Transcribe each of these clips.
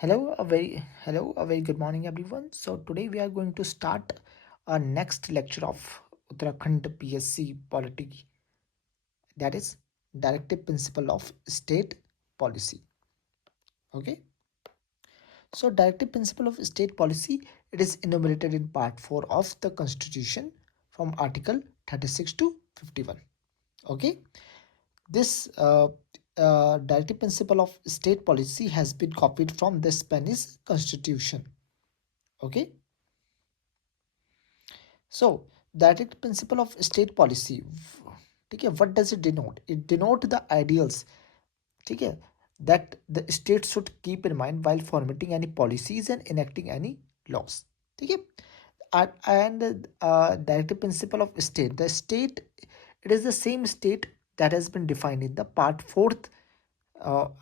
Hello, a very good morning, everyone. So today we are going to start our next lecture of Uttarakhand PSC Polity, that is Directive Principle of State Policy. Okay. So Directive Principle of State Policy, it is enumerated in Part 4 of the Constitution from Article 36 to 51. Okay. This Directive Principle of State Policy has been copied from the Spanish Constitution. Okay. So, direct principle of state policy, ठीक है, what does it denote? It denote the ideals, ठीक है, that the state should keep in mind while formulating any policies and enacting any laws, ठीक है. And directive principle of state, the state, it is the same state that has been defined in the part 4th,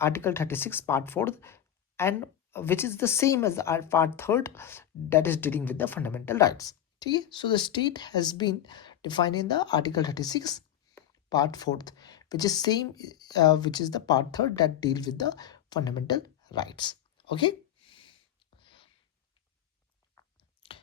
article 36 part 4th, and which is the same as the part 3rd, that is dealing with the fundamental rights. Okay, so the state has been defined in the article 36 part 4th, which is same, which is the part 3rd that deal with the fundamental rights. Okay,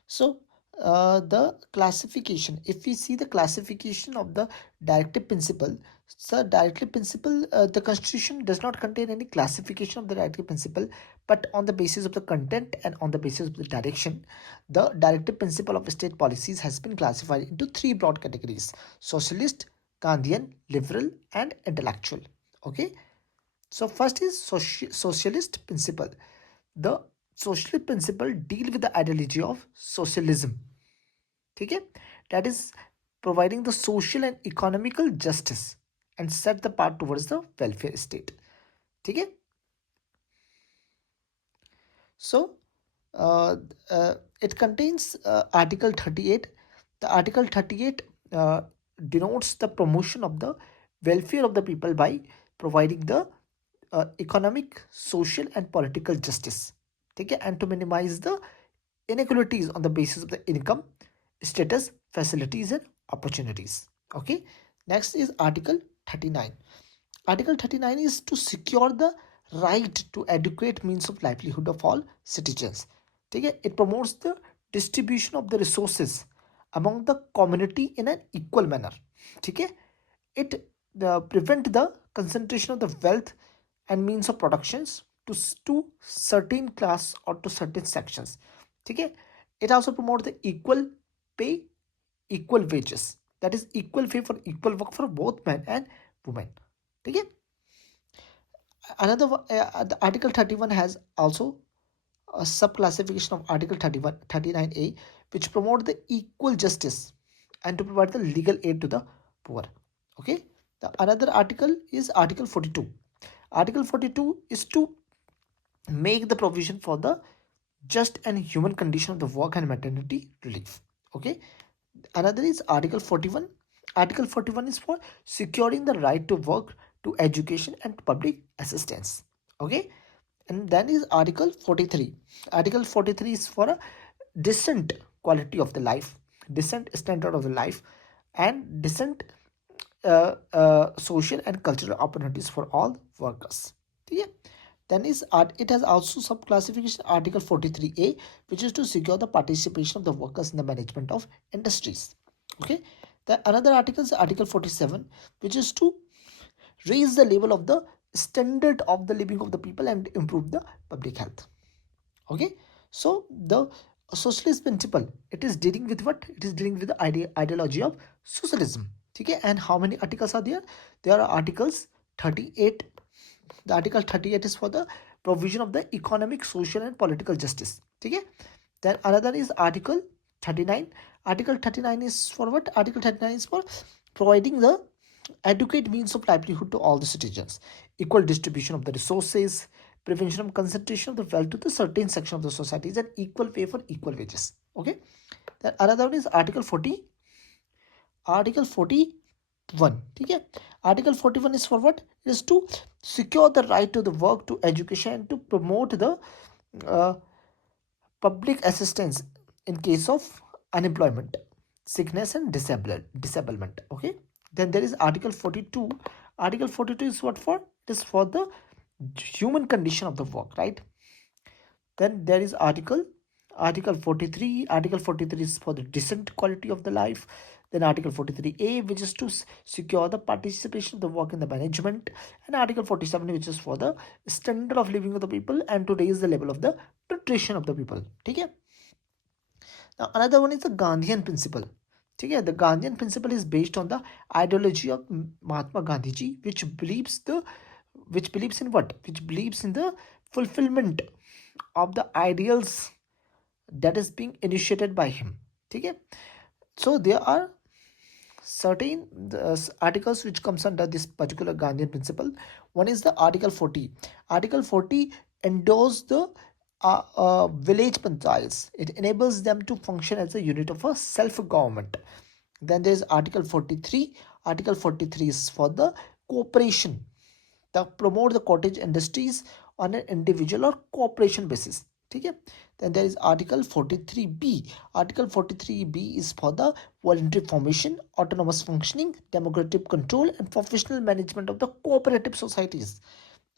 so the classification, if we see the classification of the directive principle, so directive principle, the constitution does not contain any classification of the directive principle, but on the basis of the content and on the basis of the direction, the directive principle of state policies has been classified into three broad categories: socialist, Gandhian, liberal, and intellectual. Okay, so first is socialist principle. The socialist principle deal with the ideology of socialism, okay, that is providing the social and economical justice and set the path towards the welfare state, okay. So uh, it contains article 38. The article 38 denotes the promotion of the welfare of the people by providing the economic, social, and political justice, okay, and to minimize the inequalities on the basis of the income, status, facilities, and opportunities. Okay. Next is article 39. Article 39 is to secure the right to adequate means of livelihood of all citizens. Okay. It promotes the distribution of the resources among the community in an equal manner. Okay. It prevent the concentration of the wealth and means of productions to certain class or to certain sections. Okay. It also promotes the equal pay, equal wages, that is equal pay for equal work for both men and women. Okay. The article 31 has also a sub classification of article 31 39A, which promote the equal justice and to provide the legal aid to the poor. Okay. The another article is article 42. Article 42 is to make the provision for the just and human condition of the work and maternity relief. Okay. Another is article 41. Article 41 is for securing the right to work, to education, and public assistance. Okay. And then is article 43. Article 43 is for a decent quality of the life, decent standard of the life, and decent social and cultural opportunities for all workers. Yeah. Then it has also sub classification article 43A, which is to secure the participation of the workers in the management of industries. Okay. The another article is article 47, which is to raise the level of the standard of the living of the people and improve the public health. Okay. So the socialist principle, it is dealing with what? It is dealing with the ideology of socialism. Okay. And how many articles are there? There are articles 38. The article 38 is for the provision of the economic, social, and political justice. Okay. Then another is article 39. Article 39 is for what? Article 39 is for providing the adequate means of livelihood to all the citizens, equal distribution of the resources, prevention of concentration of the wealth to the certain section of the societies, and equal pay for equal wages. Okay. Then another one is article 40. Article 41. Okay. Article 41 is for what? It is to secure the right to the work, to education, and to promote the uh, public assistance in case of unemployment, sickness, and disablement. Okay. Then there is article 42. Article 42 is what for? It is for the human condition of the work, right? Then there is Article 43. Article 43 is for the decent quality of the life. Then Article 43A, which is to secure the participation of the work in the management. And Article 47, which is for the standard of living of the people and to raise the level of the nutrition of the people. Okay? Now another one is the Gandhian principle. Okay? The Gandhian principle is based on the ideology of Mahatma Gandhi ji, which believes in what? Which believes in the fulfillment of the ideals that is being initiated by him. Okay? So there are certain articles which comes under this particular Gandhian principle. One is the Article 40. Article 40 endorsed the village panchayats. It enables them to function as a unit of a self-government. Then there is Article 43. Article 43 is for the cooperation, to promote the cottage industries on an individual or cooperation basis. ठीक है? Then there is Article 43B. Article 43B is for the voluntary formation, autonomous functioning, democratic control, and professional management of the cooperative societies.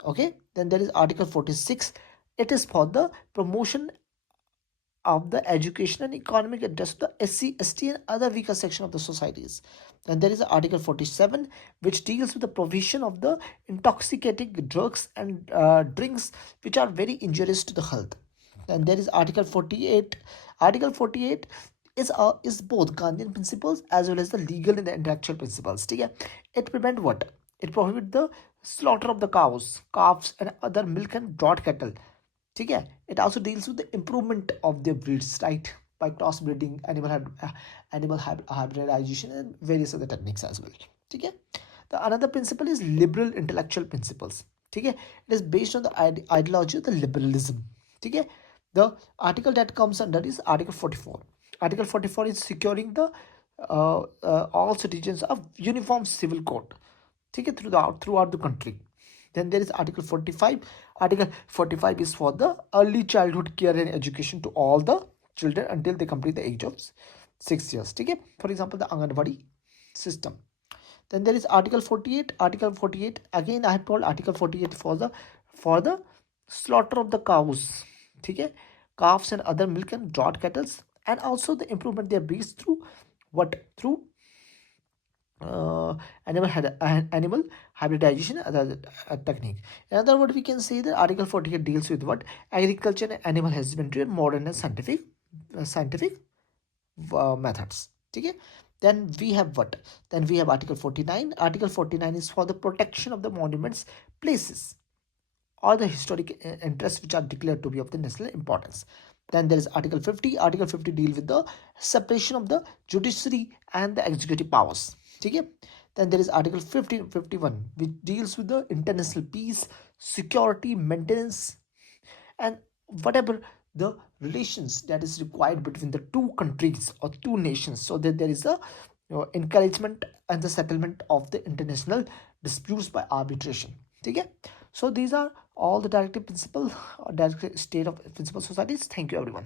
Okay. Then there is Article 46. It is for the promotion of the education and economic interest of the SC, ST, and other weaker section of the societies. And there is Article 47, which deals with the provision of the intoxicating drugs and drinks which are very injurious to the health. And there is Article 48. Article 48 is both Gandhian principles as well as the legal and the intellectual principles. Okay? It prevent what? It prohibits the slaughter of the cows, calves, and other milk and draught cattle. Okay? It also deals with the improvement of their breeds, right? By crossbreeding, animal hybridization, and various other techniques as well. Okay? The another principle is liberal intellectual principles. Okay? It is based on the ideology of the liberalism. Okay? The article that comes under is Article 44. Article 44 is securing the all citizens of uniform civil code. Okay? Throughout the country. Then there is Article 45. Article 45 is for the early childhood care and education to all the children until they complete the age of 6 years. Okay? For example, the Anganwadi system. Then there is Article 48. Article 48, again I have told Article 48 for the slaughter of the cows. Okay? Calves and other milk and draught cattle, and also the improvement their breeds through what? Through animal hybridization other technique. In other words, we can say that Article 48 deals with what? Agriculture and animal husbandry and modern and scientific methods. Okay? Then we have what? Then we have Article 49. Article 49 is for the protection of the monuments, places, or the historic interests which are declared to be of the national importance. Then there is Article 50. Article 50 deals with the separation of the judiciary and the executive powers. Okay? Then there is Article 51, which deals with the international peace, security, maintenance, and whatever the relations that is required between the two countries or two nations, so that there is a encouragement and the settlement of the international disputes by arbitration. Okay? So these are all the directive principle or directive state of principal societies. Thank you everyone.